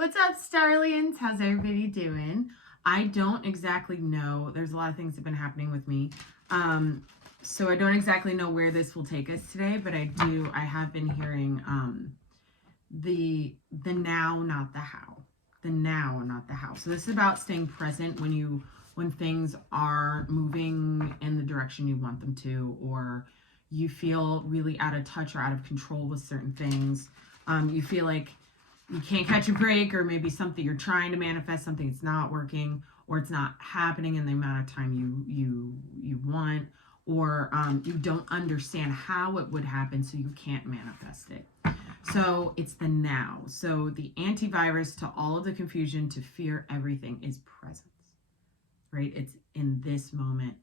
What's up, Starlians? How's everybody doing? I don't exactly know. There's a lot of things that have been happening with me. So I don't exactly know where this will take us today, but I have been hearing the now, not the how. The now, not the how. So this is about staying present when things are moving in the direction you want them to, or you feel really out of touch or out of control with certain things. You feel like you can't catch a break, or maybe something you're trying to manifest, something that's not working, or it's not happening in the amount of time you want, or you don't understand how it would happen, so you can't manifest it. So it's the now. So the antivirus to all of the confusion, to fear everything, is presence, right? It's in this moment,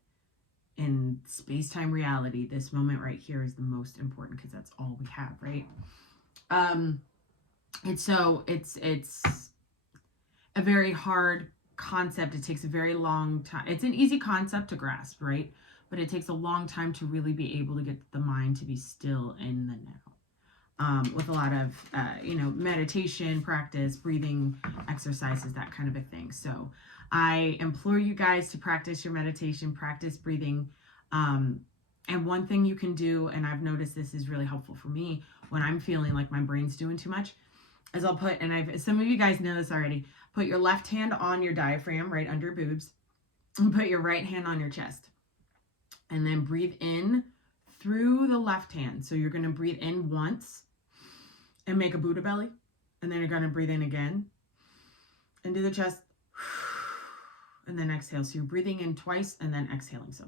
in space-time reality. This moment right here is the most important because that's all we have, right? It's a very hard concept. It takes a very long time. It's an easy concept to grasp, right? But it takes a long time to really be able to get the mind to be still in the now. With a lot of, meditation, practice, breathing exercises, that kind of a thing. So I implore you guys to practice your meditation, practice breathing. And one thing you can do, and I've noticed this is really helpful for me when I'm feeling like my brain's doing too much, is I'll put, and some of you guys know this already, put your left hand on your diaphragm, right under boobs, and put your right hand on your chest. And then breathe in through the left hand. So you're going to breathe in once and make a Buddha belly. And then you're going to breathe in again into the chest. And then exhale. So you're breathing in twice and then exhaling. So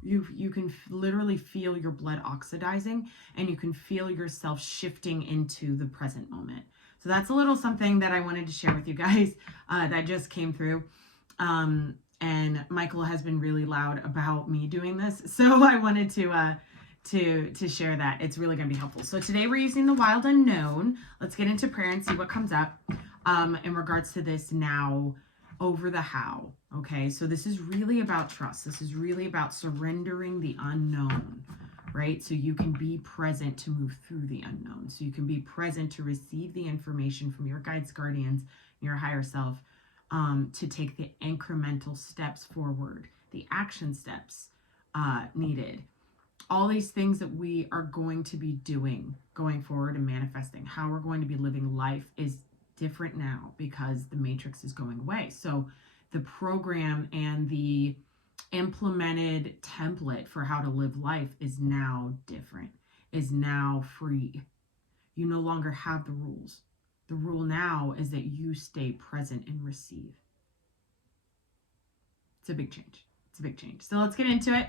you can literally feel your blood oxidizing, and you can feel yourself shifting into the present moment. So that's a little something that I wanted to share with you guys that just came through. And Michael has been really loud about me doing this, so I wanted to share that. It's really going to be helpful. So today we're using the wild unknown. Let's get into prayer and see what comes up in regards to this now over the how. Okay, so this is really about trust. This is really about surrendering the unknown, right? So you can be present to move through the unknown. So you can be present to receive the information from your guides, guardians, your higher self, to take the incremental steps forward, the action steps needed. All these things that we are going to be doing going forward and manifesting, how we're going to be living life, is different now because the matrix is going away. So the program and the implemented template for how to live life is now different, is now free. You no longer have the rules. The rule now is that you stay present and receive. It's a big change. It's a big change. So let's get into it.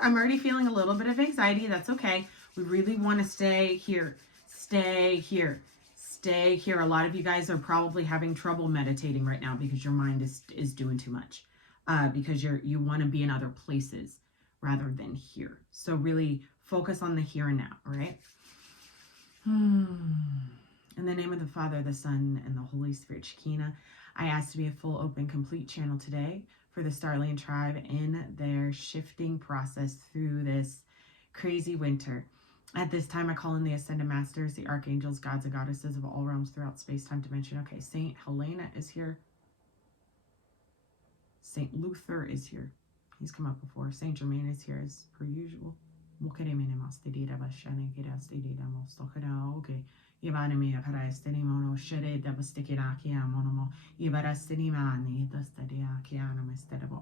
I'm already feeling a little bit of anxiety. That's okay. We really want to stay here. Stay here. Stay here. A lot of you guys are probably having trouble meditating right now because your mind is doing too much. Because you want to be in other places rather than here. So really focus on the here and now, all right? In the name of the Father, the Son, and the Holy Spirit, Shekinah, I ask to be a full, open, complete channel today for the Starling tribe in their shifting process through this crazy winter. At this time, I call in the Ascended Masters, the Archangels, gods and goddesses of all realms throughout space-time dimension. Okay, Saint Helena is here. Saint Luther is here. He's come up before. Saint Germain is here as per usual. Okay.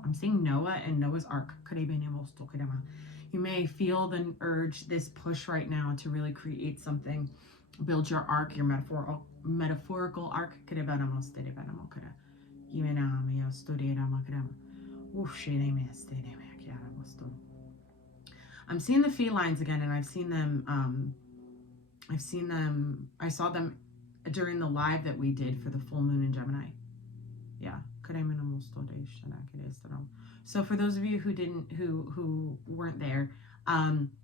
I'm seeing Noah and Noah's Ark. You may feel the urge, this push right now to really create something. Build your ark, your metaphorical ark. I'm seeing the felines again, and I saw them during the live that we did for the full moon in Gemini. Yeah. So for those of you who weren't there,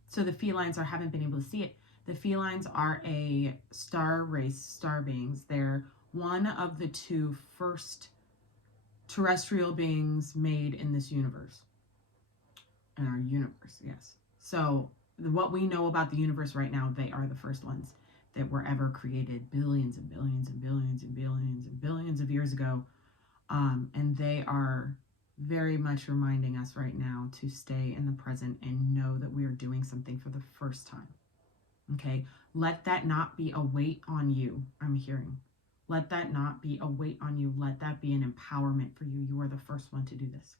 so the felines haven't been able to see it. The felines are a star race, star beings. They're one of the two first terrestrial beings made in this universe. In our universe, yes. So what we know about the universe right now, they are the first ones that were ever created billions and billions and billions and billions and billions of years ago. And they are very much reminding us right now to stay in the present and know that we are doing something for the first time. Okay? Let that not be a weight on you, I'm hearing. Let that not be a weight on you. Let that be an empowerment for you. You are the first one to do this.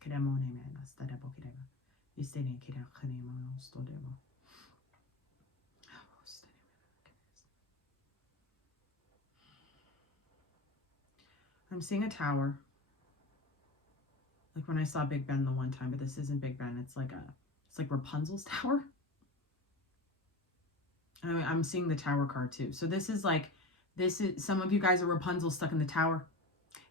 I'm seeing a tower. Like when I saw Big Ben the one time, but this isn't Big Ben. It's like Rapunzel's tower. I'm seeing the tower card too. So this is some of you guys are Rapunzel stuck in the tower,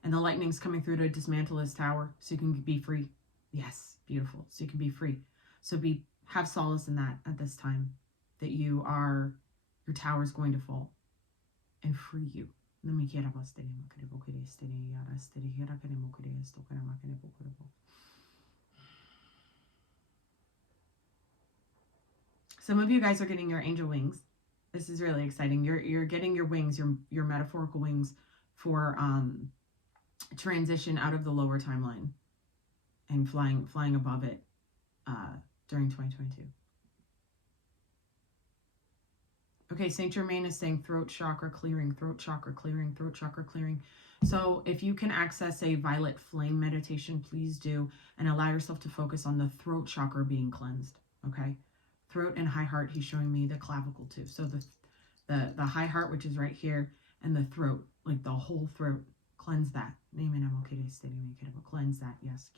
and the lightning's coming through to dismantle this tower so you can be free. Yes, beautiful. So you can be free. So have solace in that at this time, that your tower is going to fall and free you. Some of you guys are getting your angel wings. This is really exciting. You're getting your wings, your metaphorical wings for transition out of the lower timeline and flying above it during 2022. Okay, Saint Germain is saying throat chakra clearing, throat chakra clearing, throat chakra clearing. So if you can access a violet flame meditation, please do, and allow yourself to focus on the throat chakra being cleansed. Okay, throat and high heart. He's showing me the clavicle too. So the high heart, which is right here, and the throat, like the whole throat. Cleanse that. Cleanse that. Yes.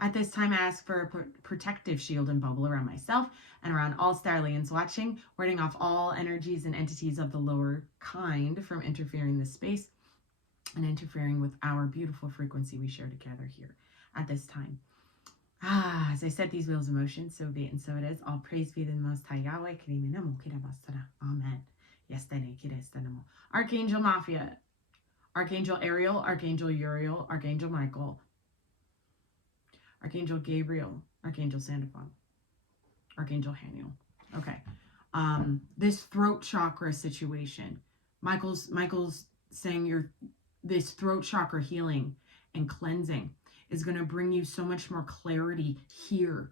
At this time, I ask for a protective shield and bubble around myself and around all Starlians watching, warding off all energies and entities of the lower kind from interfering this space and interfering with our beautiful frequency we share together here at this time. As I set these wheels of motion, so be it and so it is. All praise be to the Most High Yahweh. Amen. Archangel Mafia, Archangel Ariel, Archangel Uriel, Archangel Michael, Archangel Gabriel, Archangel Sandalphon, Archangel Haniel. Okay. This throat chakra situation. Michael's saying this throat chakra healing and cleansing is going to bring you so much more clarity here.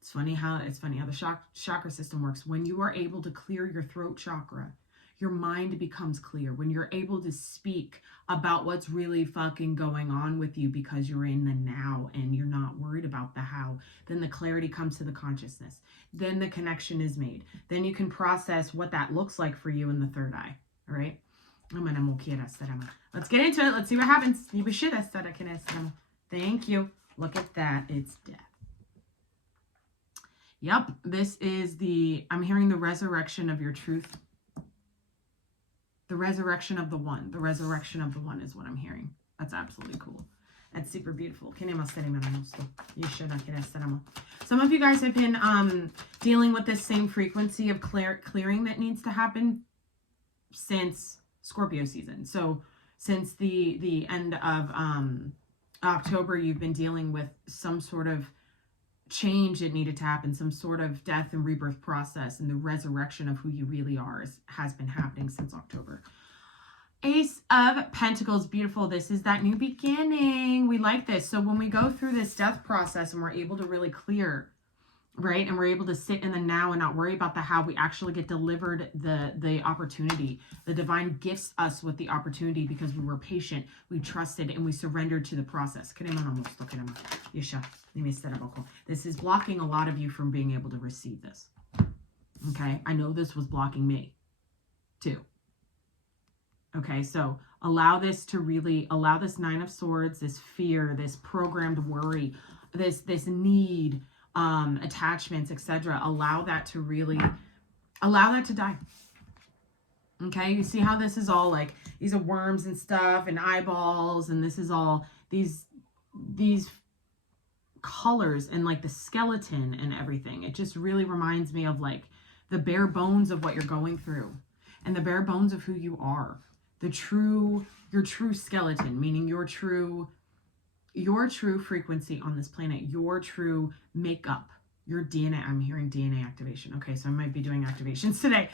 It's funny how the chakra system works. When you are able to clear your throat chakra, your mind becomes clear. When you're able to speak about what's really fucking going on with you because you're in the now and you're not worried about the how, then the clarity comes to the consciousness. Then the connection is made. Then you can process what that looks like for you in the third eye. All right? Let's get into it. Let's see what happens. Thank you. Look at that. It's death. Yep. This is I'm hearing the resurrection of your truth. The resurrection of the one. The resurrection of the one is what I'm hearing. That's absolutely cool. That's super beautiful. Some of you guys have been dealing with this same frequency of clearing that needs to happen since Scorpio season. So since the end of October, you've been dealing with some sort of change that needed to happen, some sort of death and rebirth process, and the resurrection of who you really are has been happening since October. Ace of Pentacles, beautiful. This is that new beginning. We like this. So when we go through this death process and we're able to really clear, right, and we're able to sit in the now and not worry about the how, we actually get delivered the opportunity. The divine gifts us with the opportunity because we were patient, we trusted, and we surrendered to the process. This is blocking a lot of you from being able to receive this. Okay, I know this was blocking me too. Okay, so allow this Nine of Swords, this fear, this programmed worry, this need, attachments, etc. Allow that to die. Okay, you see how this is all like, these are worms and stuff and eyeballs, and this is all these colors and like the skeleton and everything. It just really reminds me of like the bare bones of what you're going through and the bare bones of who you are. your true skeleton, meaning your true frequency on this planet, your true makeup, your DNA. I'm hearing DNA activation. Okay, so I might be doing activations today.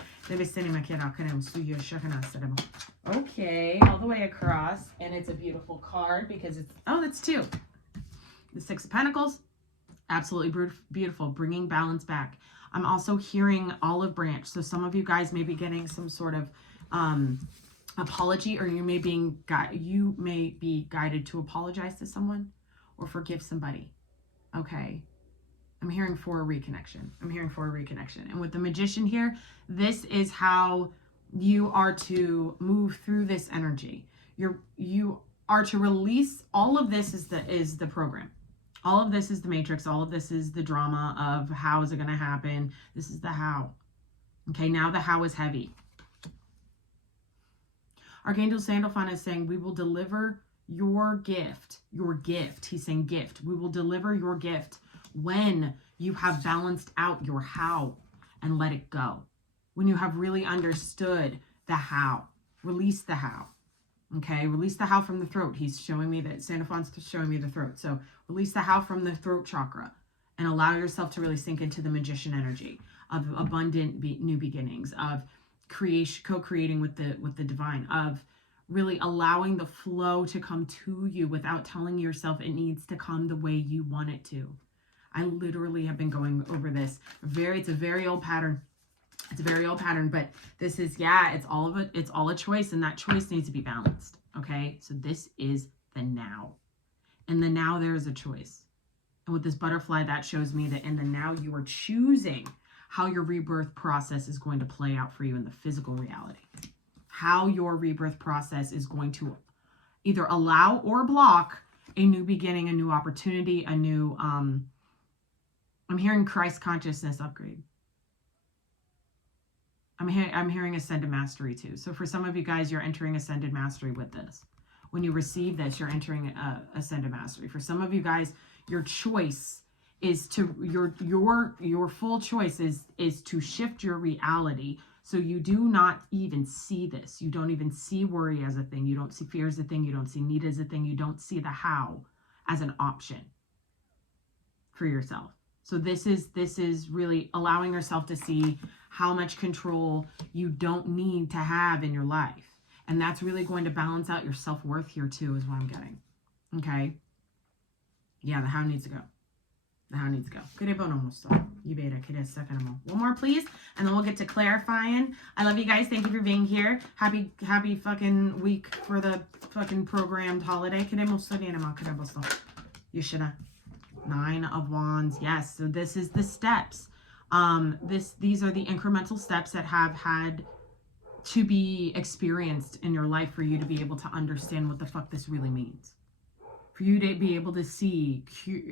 Okay, all the way across, and it's a beautiful card because it's, oh, that's 2. The 6 of Pentacles, absolutely beautiful, bringing balance back. I'm also hearing olive branch. So some of you guys may be getting some sort of apology, or you may be guided to apologize to someone or forgive somebody. Okay. I'm hearing for a reconnection. And with the Magician here, this is how you are to move through this energy. You are to release all of this. Is the program. All of this is the matrix. All of this is the drama of how is it going to happen. This is the how. Okay, now the how is heavy. Archangel Sandalphon is saying, we will deliver your gift. Your gift. He's saying gift. We will deliver your gift when you have balanced out your how and let it go. When you have really understood the how. Release the how. Okay, release the how from the throat. He's showing me that Sandalphon's showing me the throat. So release the how from the throat chakra and allow yourself to really sink into the Magician energy of abundant new beginnings, of creation, co-creating with the divine, of really allowing the flow to come to you without telling yourself it needs to come the way you want it to. I literally have been going over this. It's a very old pattern. It's a very old pattern, but this is, it's all a choice, and that choice needs to be balanced. Okay, so this is the now. In the now, there is a choice. And with this butterfly, that shows me that in the now, you are choosing how your rebirth process is going to play out for you in the physical reality. How your rebirth process is going to either allow or block a new beginning, a new opportunity, a new, I'm hearing Christ consciousness upgrade. I'm hearing Ascended Mastery too. So for some of you guys, you're entering Ascended Mastery with this. When you receive this, you're entering Ascended Mastery. For some of you guys, your choice is to, your full choice is to shift your reality. So you do not even see this. You don't even see worry as a thing. You don't see fear as a thing. You don't see need as a thing. You don't see the how as an option for yourself. So this is really allowing yourself to see how much control you don't need to have in your life. And that's really going to balance out your self-worth here too, is what I'm getting. Okay? Yeah, the how needs to go. The how needs to go. One more, please, and then we'll get to clarifying. I love you guys. Thank you for being here. Happy fucking week for the fucking programmed holiday. Nine of Wands. Yes, so this is the steps. These are the incremental steps that have had to be experienced in your life for you to be able to understand what the fuck this really means. For you to be able to see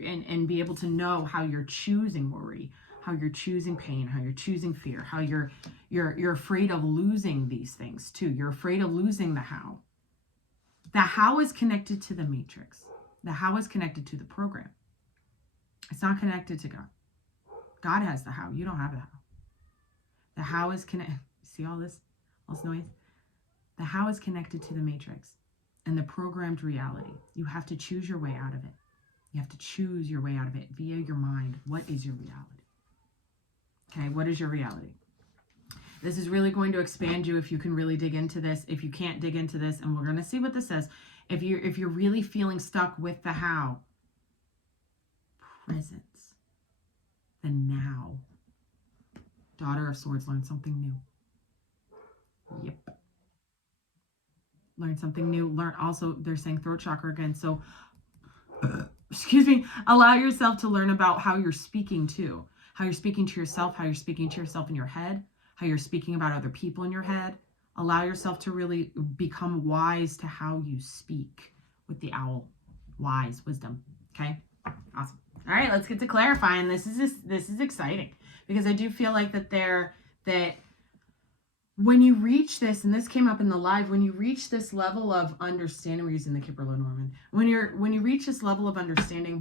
and be able to know how you're choosing worry, how you're choosing pain, how you're choosing fear, how you're afraid of losing these things too. You're afraid of losing the how. The how is connected to the matrix. The how is connected to the program. It's not connected to God. God has the how. You don't have the how. The how is connected. See all this noise? The how is connected to the matrix and the programmed reality. You have to choose your way out of it. You have to choose your way out of it via your mind. What is your reality? Okay, what is your reality? This is really going to expand you if you can really dig into this. If you can't dig into this, and we're going to see what this says. If you're really feeling stuck with the how, presence, the now. Daughter of Swords, learn something new. Yep. Learn something new. Learn also, they're saying throat chakra again. So, excuse me, allow yourself to learn about how you're speaking too. How you're speaking to yourself, how you're speaking to yourself in your head, how you're speaking about other people in your head. Allow yourself to really become wise to how you speak with the owl. Wise, wisdom. Okay? Awesome. All right, let's get to clarifying. This is exciting because I do feel like that when you reach this, and this came up in the live, when you reach this level of understanding, we're using the Kipper Lenormand. When you reach this level of understanding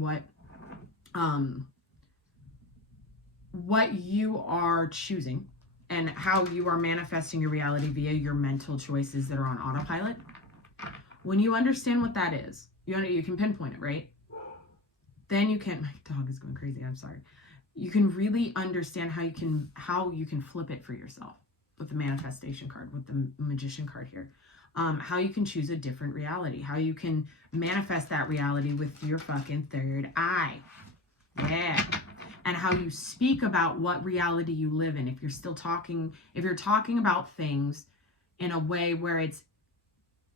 what you are choosing, and how you are manifesting your reality via your mental choices that are on autopilot. When you understand what that is, you can pinpoint it, right? Then you can, my dog is going crazy, I'm sorry. You can really understand how you can flip it for yourself with the manifestation card, with the magician card here. How you can choose a different reality, how you can manifest that reality with your fucking third eye. Yeah. And how you speak about what reality you live in. If you're talking about things in a way where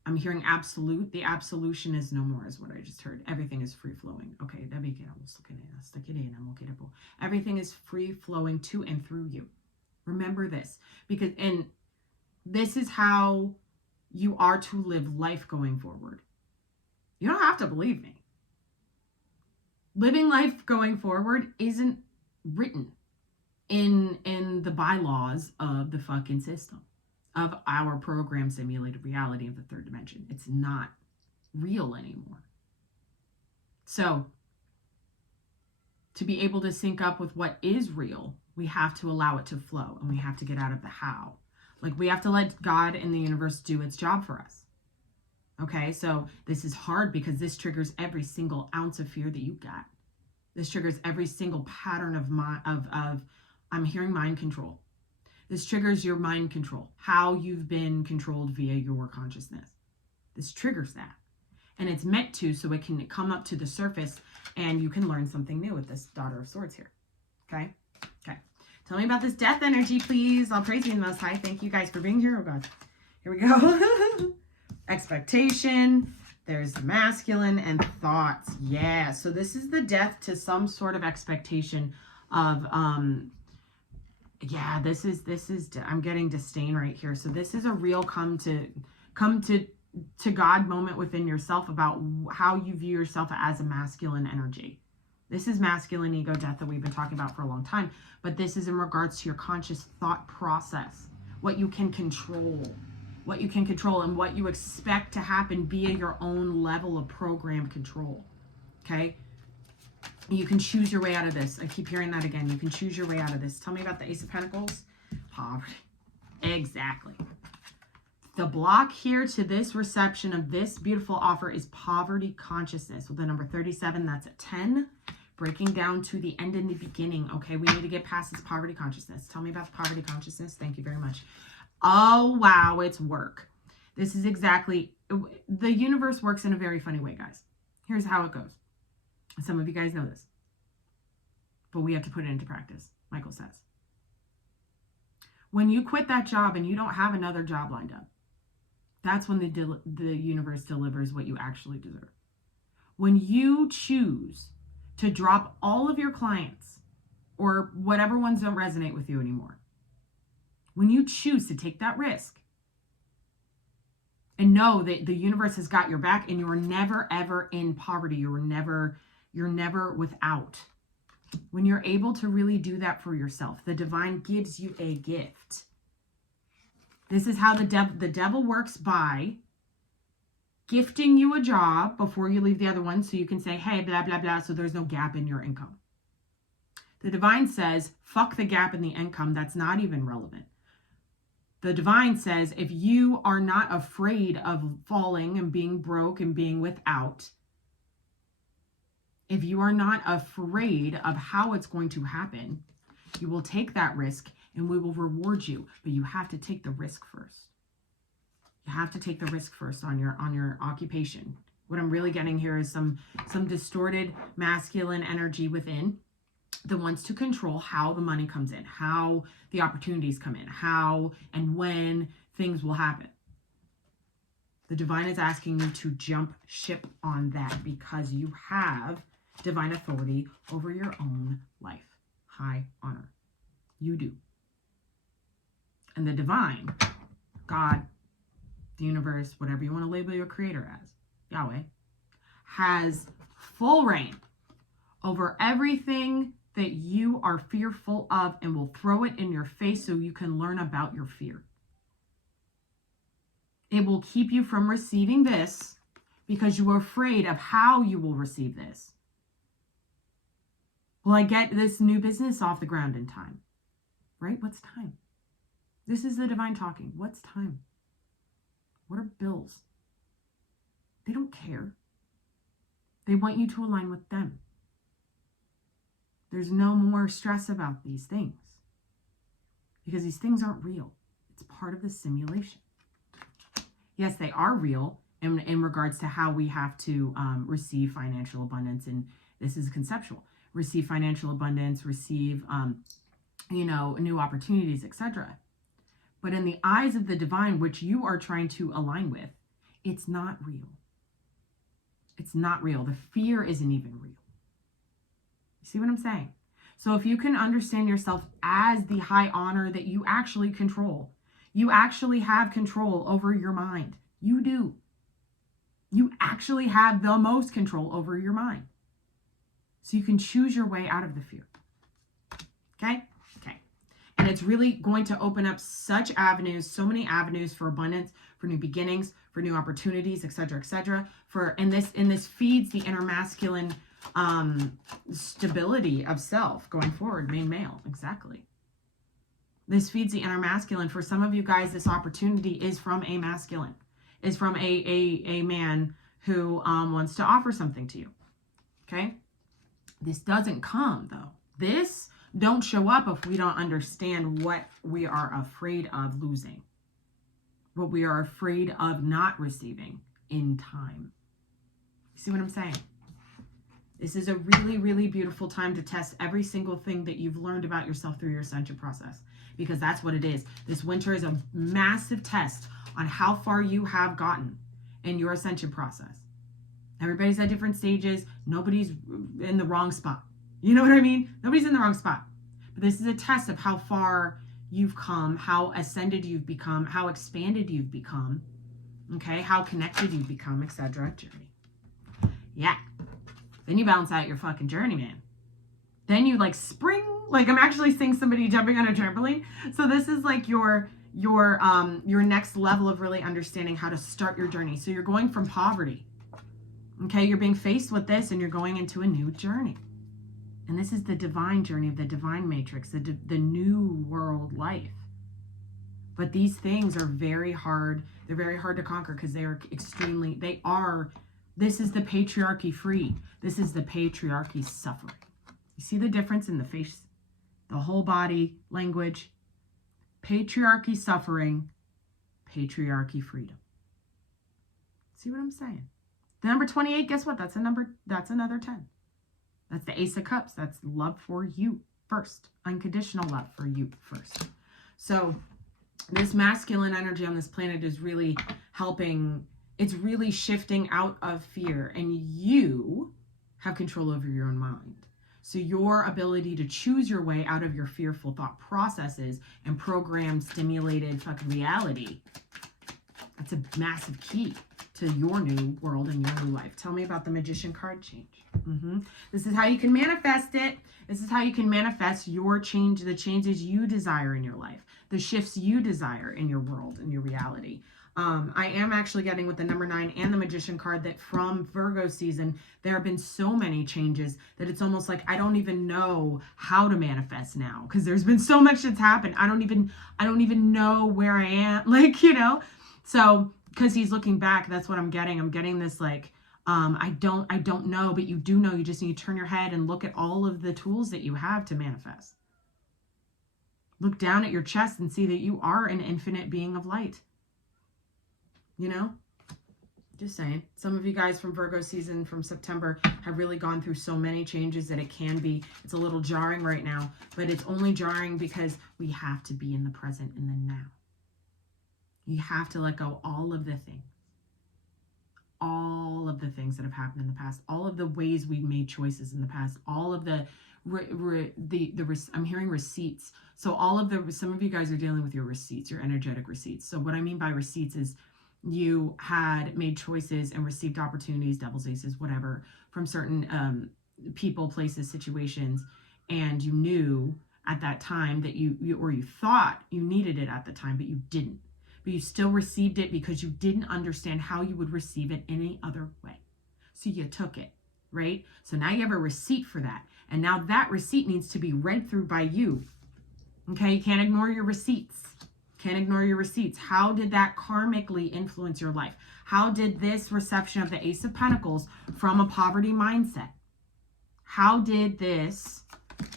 I'm hearing absolute, the absolution is no more, is what I just heard. Everything is free flowing. Okay, everything is free flowing to and through you. Remember this, and this is how you are to live life going forward. You don't have to believe me. Living life going forward isn't written in the bylaws of the fucking system, of our program simulated reality of the third dimension. It's not real anymore. So to be able to sync up with what is real, we have to allow it to flow, and we have to get out of the how. Like, we have to let God and the universe do its job for us. Okay, so this is hard because this triggers every single ounce of fear that you got. This triggers every single pattern of I'm hearing mind control. This triggers your mind control, how you've been controlled via your consciousness. This triggers that. And it's meant to, so it can come up to the surface and you can learn something new with this Daughter of Swords here. Okay? Okay. Tell me about this death energy, please. I'll praise you in the Most High. Thank you guys for being here. Oh, God. Here we go. Expectation. There's the masculine and thoughts. Yeah. So this is the death to some sort of expectation of, yeah, this is, I'm getting disdain right here. So this is a real come to God moment within yourself about how you view yourself as a masculine energy. This is masculine ego death that we've been talking about for a long time, but this is in regards to your conscious thought process, what you can control, and what you expect to happen via your own level of program control. Okay? You can choose your way out of this. I keep hearing that again. You can choose your way out of this. Tell me about the Ace of Pentacles. Poverty. Exactly. The block here to this reception of this beautiful offer is poverty consciousness. With the number 37, that's a 10. Breaking down to the end and the beginning. Okay, we need to get past this poverty consciousness. Tell me about the poverty consciousness. Thank you very much. Oh, wow, it's work. This is exactly, the universe works in a very funny way, guys. Here's how it goes. Some of you guys know this, but we have to put it into practice, Michael says. When you quit that job and you don't have another job lined up, that's when the universe delivers what you actually deserve. When you choose to drop all of your clients or whatever ones don't resonate with you anymore, when you choose to take that risk and know that the universe has got your back and you are never, ever in poverty, you're never without. When you're able to really do that for yourself, the divine gives you a gift. This is how the devil works, by gifting you a job before you leave the other one so you can say, hey, blah, blah, blah, so there's no gap in your income. The divine says, fuck the gap in the income. That's not even relevant. The divine says, if you are not afraid of falling and being broke and being without, if you are not afraid of how it's going to happen, you will take that risk and we will reward you. But you have to take the risk first. You have to take the risk first on your occupation. What I'm really getting here is some distorted masculine energy within that wants to control how the money comes in, how the opportunities come in, how and when things will happen. The divine is asking you to jump ship on that because you have divine authority over your own life. High honor. You do. And the divine, God, the universe, whatever you want to label your creator as, Yahweh, has full reign over everything that you are fearful of and will throw it in your face so you can learn about your fear. It will keep you from receiving this because you are afraid of how you will receive this. Will I get this new business off the ground in time? Right? What's time? This is the divine talking. What's time? What are bills? They don't care. They want you to align with them. There's no more stress about these things because these things aren't real. It's part of the simulation. Yes, they are real in regards to how we have to receive financial abundance. And this is conceptual. Receive financial abundance, receive, new opportunities, etc. But in the eyes of the divine, which you are trying to align with, it's not real. It's not real. The fear isn't even real. You see what I'm saying? So if you can understand yourself as the high honor that you actually control, you actually have control over your mind. You do. You actually have the most control over your mind. So you can choose your way out of the fear. Okay? Okay. And it's really going to open up such avenues, so many avenues for abundance, for new beginnings, for new opportunities, etc., etc. And this feeds the inner masculine stability of self going forward, main male. Exactly. This feeds the inner masculine. For some of you guys, this opportunity is from a masculine, is from a man who wants to offer something to you. Okay. This doesn't come though. This don't show up if we don't understand what we are afraid of losing, what we are afraid of not receiving in time. You see what I'm saying? This is a really, really beautiful time to test every single thing that you've learned about yourself through your ascension process, because that's what it is. This winter is a massive test on how far you have gotten in your ascension process. Everybody's at different stages. Nobody's in the wrong spot. You know what I mean? Nobody's in the wrong spot. But this is a test of how far you've come, how ascended you've become, how expanded you've become, okay? How connected you've become, etc. Journey. Yeah. Then you balance out your fucking journey, man. Then you like spring, like I'm actually seeing somebody jumping on a trampoline. So this is like your next level of really understanding how to start your journey. So you're going from poverty. Okay, you're being faced with this and you're going into a new journey. And this is the divine journey of the divine matrix, the new world life. But these things are very hard. They're very hard to conquer because this is the patriarchy free. This is the patriarchy suffering. You see the difference in the face, the whole body language, patriarchy suffering, patriarchy freedom. See what I'm saying? The number 28, guess what? That's another 10. That's the Ace of Cups. That's love for you first. Unconditional love for you first. So this masculine energy on this planet is really helping. It's really shifting out of fear. And you have control over your own mind. So your ability to choose your way out of your fearful thought processes and programmed, stimulated fucking reality, that's a massive key to your new world and your new life. Tell me about the Magician card change. This is how you can manifest it. This is how you can manifest your change, the changes you desire in your life, the shifts you desire in your world and your reality. I am actually getting with the number 9 and the Magician card that from Virgo season, there have been so many changes that it's almost like I don't even know how to manifest now because there's been so much that's happened. I don't even know where I am. Like, so because he's looking back, that's what I'm getting. I'm getting this like, I don't know, but you do know. You just need to turn your head and look at all of the tools that you have to manifest. Look down at your chest and see that you are an infinite being of light. Just saying. Some of you guys from Virgo season from September have really gone through so many changes that it's a little jarring right now, but it's only jarring because we have to be in the present, in the now. You have to let go all of the things that have happened in the past, all of the ways we made choices in the past, all of I'm hearing receipts. So some of you guys are dealing with your receipts, your energetic receipts. So what I mean by receipts is you had made choices and received opportunities, devil's aces, whatever, from certain people, places, situations, and you knew at that time that you thought you needed it at the time, but you didn't. But you still received it because you didn't understand how you would receive it any other way. So you took it, right? So now you have a receipt for that. And now that receipt needs to be read through by you. Okay? You can't ignore your receipts. Can't ignore your receipts. How did that karmically influence your life? How did this reception of the Ace of Pentacles from a poverty mindset? How did this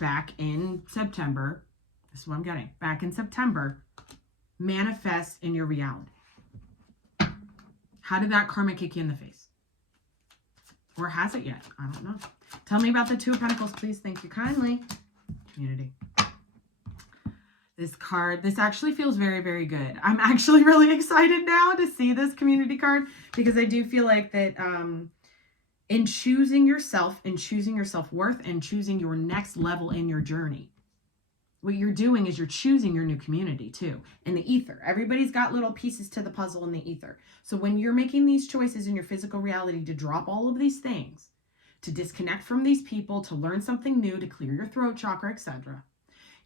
back in September, this is what I'm getting, back in September, manifest in your reality? How did that karma kick you in the face? Or has it yet? I don't know. Tell me about the Two of Pentacles, please. Thank you kindly. Community. This card, this actually feels very, very good. I'm actually really excited now to see this community card because I do feel like that in choosing yourself and choosing your self-worth and choosing your next level in your journey, what you're doing is you're choosing your new community too, in the ether. Everybody's got little pieces to the puzzle in the ether. So when you're making these choices in your physical reality to drop all of these things, to disconnect from these people, to learn something new, to clear your throat chakra, etc.,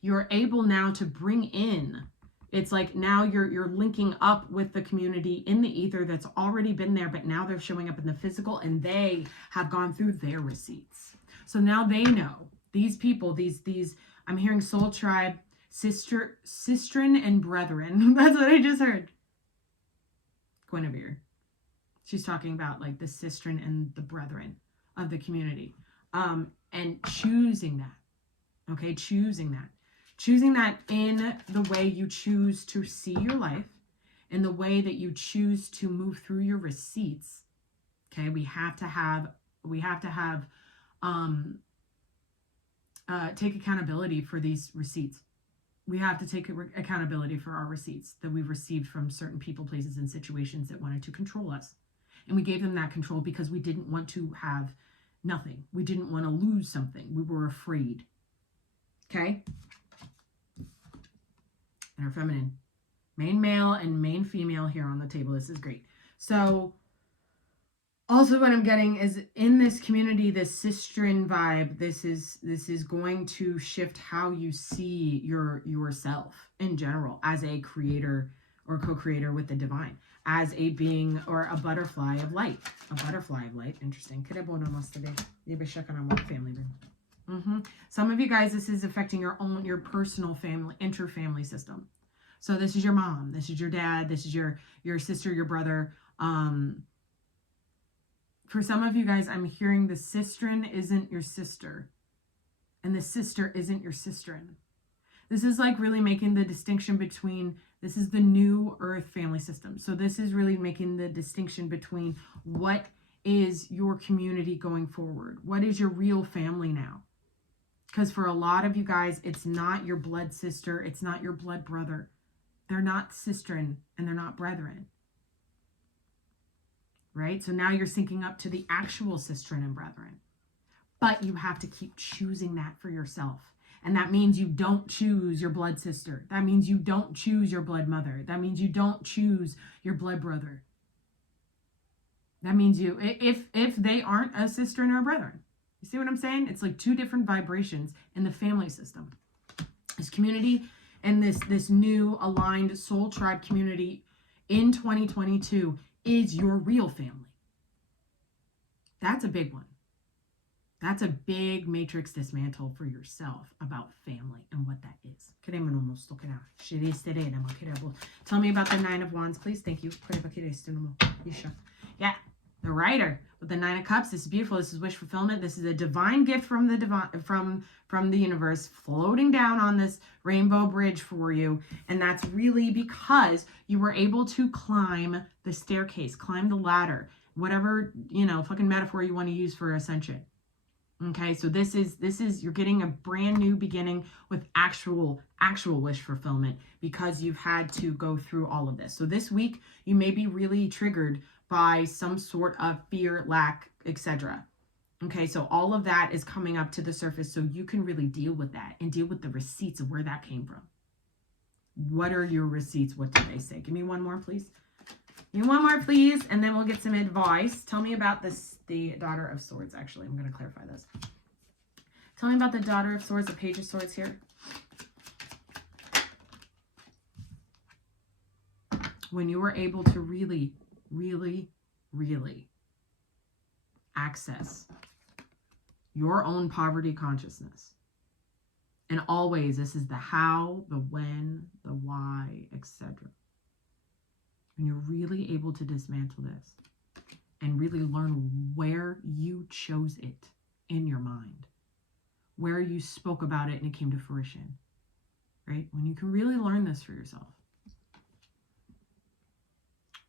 you're able now to bring in, it's like now you're linking up with the community in the ether that's already been there, but now they're showing up in the physical and they have gone through their receipts. So now they know, these people, these I'm hearing soul tribe, sistren and brethren. That's what I just heard. Guinevere. She's talking about like the sistren and the brethren of the community. And choosing that. Okay, choosing that. Choosing that in the way you choose to see your life, in the way that you choose to move through your receipts. Okay, we have to take accountability for these receipts. We have to take accountability for our receipts that we've received from certain people, places, and situations that wanted to control us. And we gave them that control because we didn't want to have nothing. We didn't want to lose something. We were afraid. Okay? And our feminine. Main male and main female here on the table. This is great. So also what I'm getting is in this community, this sistren vibe, this is going to shift how you see yourself in general as a creator or co-creator with the divine, as a being or a butterfly of light. A butterfly of light. Interesting. Family. Some of you guys, this is affecting your personal family, inter-family system. So this is your mom, this is your dad, this is your sister, your brother. For some of you guys, I'm hearing the sistren isn't your sister, and the sister isn't your sistren. This is like really making the distinction between, this is the new earth family system. So this is really making the distinction between what is your community going forward? What is your real family now? Because for a lot of you guys, it's not your blood sister. It's not your blood brother. They're not sistren and they're not brethren. Right? So now you're syncing up to the actual sistren and brethren. But you have to keep choosing that for yourself. And that means you don't choose your blood sister. That means you don't choose your blood mother. That means you don't choose your blood brother. That means you, if they aren't a sistren or a brethren. You see what I'm saying? It's like two different vibrations in the family system. This community and this new aligned soul tribe community in 2022 is your real family. That's a big one. That's a big matrix dismantle for yourself about family and what that is. Tell me about the Nine of Wands, please. Thank you. Yeah, the Rider with the Nine of Cups. This is beautiful. This is wish fulfillment. This is a divine gift from the universe floating down on this rainbow bridge for you. And that's really because you were able to climb the staircase, climb the ladder, whatever, fucking metaphor you want to use for ascension. Okay, so this is you're getting a brand new beginning with actual wish fulfillment because you've had to go through all of this. So this week you may be really triggered by some sort of fear, lack, etc. Okay, so all of that is coming up to the surface so you can really deal with that and deal with the receipts of where that came from. What are your receipts? What do they say? Give me one more, please. Give me one more, please, and then we'll get some advice. Tell me about the Daughter of Swords, actually. I'm going to clarify this. Tell me about the Daughter of Swords, the Page of Swords here. When you were able to really, really, really access your own poverty consciousness And always, this is the how, the when, the why, etc. And you're really able to dismantle this and really learn where you chose it in your mind, where you spoke about it and it came to fruition, right? When you can really learn this for yourself.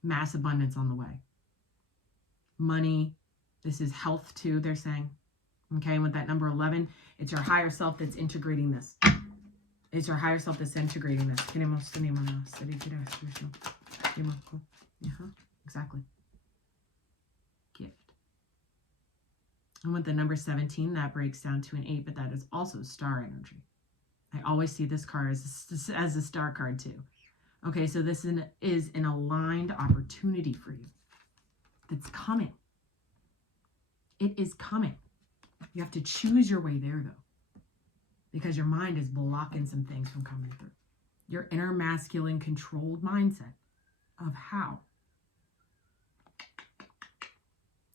Mass abundance on the way. Money. This is health too, they're saying. Okay, and with that number 11, it's your higher self that's integrating this. It's your higher self that's integrating this. Exactly. Gift. And with the number 17, that breaks down to an 8, but that is also star energy. I always see this card as a star card too. Okay, so this is an aligned opportunity for you that's coming. It is coming. You have to choose your way there, though, because your mind is blocking some things from coming through. Your inner masculine controlled mindset of how.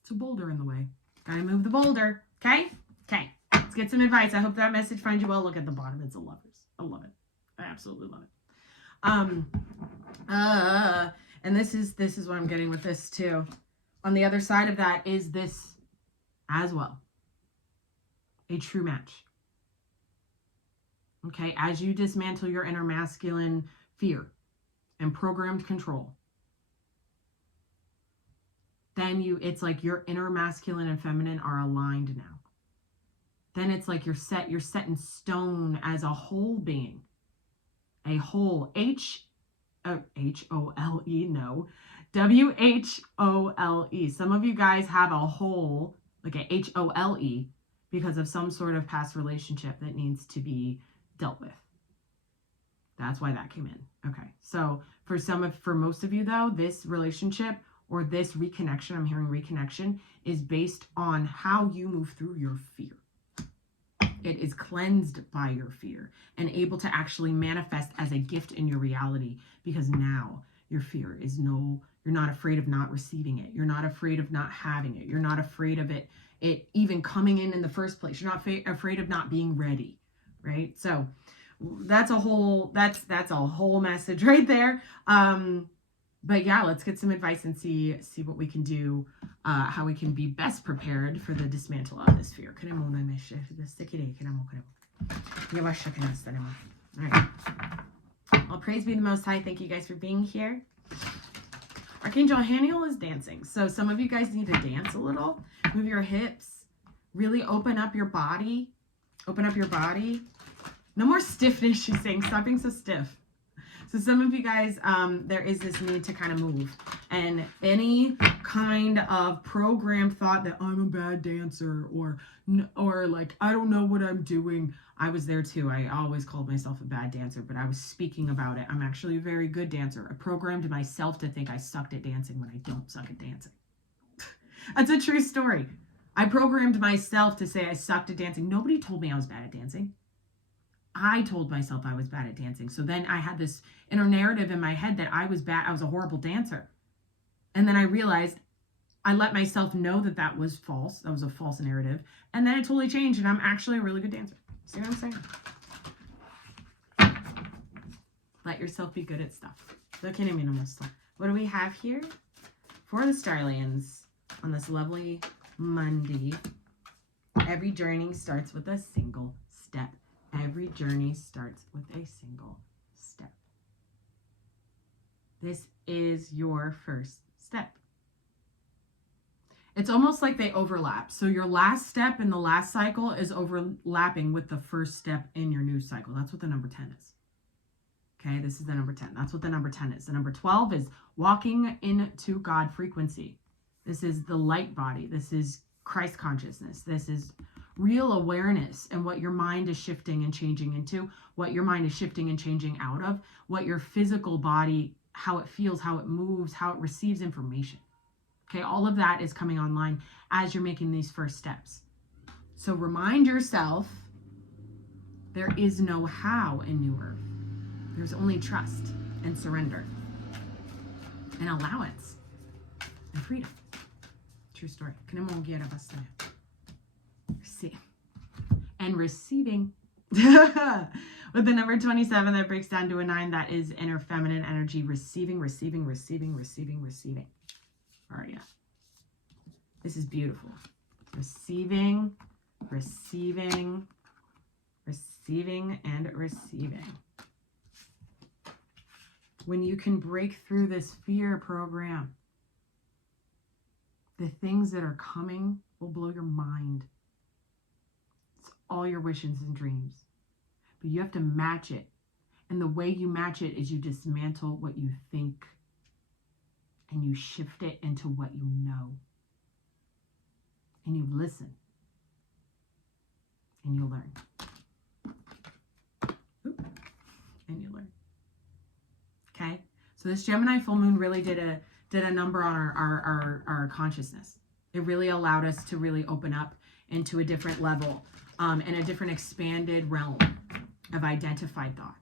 It's a boulder in the way. Gotta move the boulder. Okay? Okay. Let's get some advice. I hope that message finds you well. Look at the bottom. It's a lovers. I love it. I absolutely love it. And this is what I'm getting with this too. On the other side of that is this as well. A true match. Okay, as you dismantle your inner masculine fear and programmed control, then it's like your inner masculine and feminine are aligned now. Then it's like you're set in stone as a whole being. A whole, H-O-L-E, no, W-H-O-L-E. Some of you guys have a whole, like a H-O-L-E, because of some sort of past relationship that needs to be dealt with. That's why that came in. Okay. So for most of you though, this relationship or this reconnection, I'm hearing reconnection, is based on how you move through your fear. It is cleansed by your fear and able to actually manifest as a gift in your reality, because now your fear is you're not afraid of not receiving it. You're not afraid of not having it. You're not afraid of it even coming in the first place. You're not afraid of not being ready, right? So that's a whole message right there. But yeah, let's get some advice and see what we can do, how we can be best prepared for the dismantle of this fear. All right. All praise be the Most High. Thank you guys for being here. Archangel Haniel is dancing. So some of you guys need to dance a little. Move your hips. Really open up your body. Open up your body. No more stiffness, she's saying. Stop being so stiff. So some of you guys, there is this need to kind of move. And any kind of programmed thought that I'm a bad dancer or like, I don't know what I'm doing. I was there too. I always called myself a bad dancer, but I was speaking about it. I'm actually a very good dancer. I programmed myself to think I sucked at dancing when I don't suck at dancing. That's a true story. I programmed myself to say I sucked at dancing. Nobody told me I was bad at dancing. I told myself I was bad at dancing. So then I had this inner narrative in my head that I was bad. I was a horrible dancer. And then I realized I let myself know that was false. That was a false narrative. And then it totally changed. And I'm actually a really good dancer. See what I'm saying? Let yourself be good at stuff. What do we have here? For the Starlians on this lovely Monday. Every journey starts with a single step. Every journey starts with a single step. This is your first step. It's almost like they overlap. So your last step in the last cycle is overlapping with the first step in your new cycle. That's what the number 10 is. Okay, this is the number 10. That's what the number 10 is. The number 12 is walking into God frequency. This is the light body. This is Christ consciousness. This is real awareness and what your mind is shifting and changing into, what your mind is shifting and changing out of, what your physical body, how it feels, how it moves, how it receives information. Okay, all of that is coming online as you're making these first steps. So remind yourself there is no how in New Earth. There's only trust and surrender and allowance and freedom. True story. See. And receiving With the number 27, that breaks down to a 9. That is inner feminine energy, receiving, receiving, receiving, receiving, receiving. All right, yeah. This is beautiful. Receiving, receiving, receiving, and receiving. When you can break through this fear program, the things that are coming will blow your mind. It's all your wishes and dreams. But you have to match it. And the way you match it is you dismantle what you think and you shift it into what you know. And you listen. And you learn. And you learn. Okay? So this Gemini full moon really did a number on our consciousness. It really allowed us to really open up into a different level and a different expanded realm of identified thought.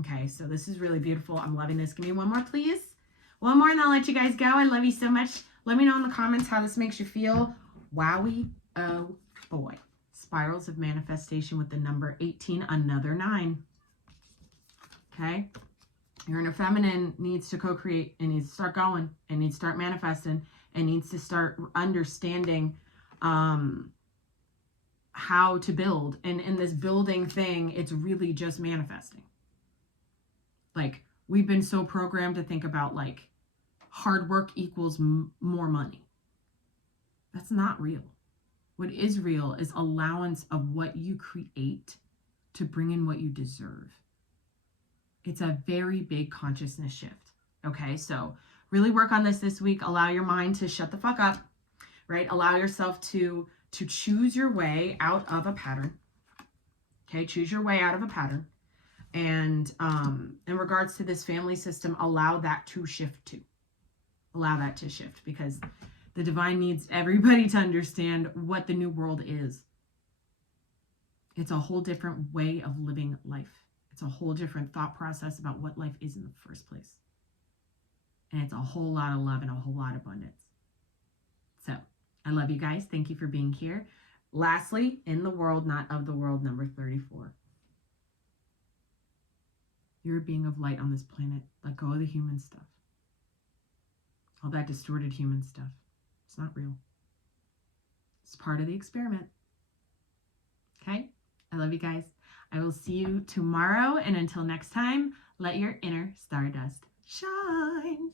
Okay, so this is really beautiful. I'm loving this. Give me one more, please. One more, and I'll let you guys go. I love you so much. Let me know in the comments how this makes you feel. Wowie, oh boy. Spirals of manifestation with the number 18, another 9. Okay? Your inner feminine needs to co-create and needs to start going and needs to start manifesting and needs to start understanding how to build. And in this building thing, it's really just manifesting. Like, we've been so programmed to think about like hard work equals more money. That's not real. What is real is allowance of what you create to bring in what you deserve. It's a very big consciousness shift. Okay, so really work on this week. Allow your mind to shut the fuck up, right? Allow yourself to choose your way out of a pattern. Okay, choose your way out of a pattern. And in regards to this family system, allow that to shift too. Allow that to shift, because the divine needs everybody to understand what the new world is. It's a whole different way of living life. It's a whole different thought process about what life is in the first place. And it's a whole lot of love and a whole lot of abundance. So, I love you guys. Thank you for being here. Lastly, in the world, not of the world, number 34. You're a being of light on this planet. Let go of the human stuff. All that distorted human stuff. It's not real. It's part of the experiment. Okay? I love you guys. I will see you tomorrow. And until next time, let your inner stardust shine.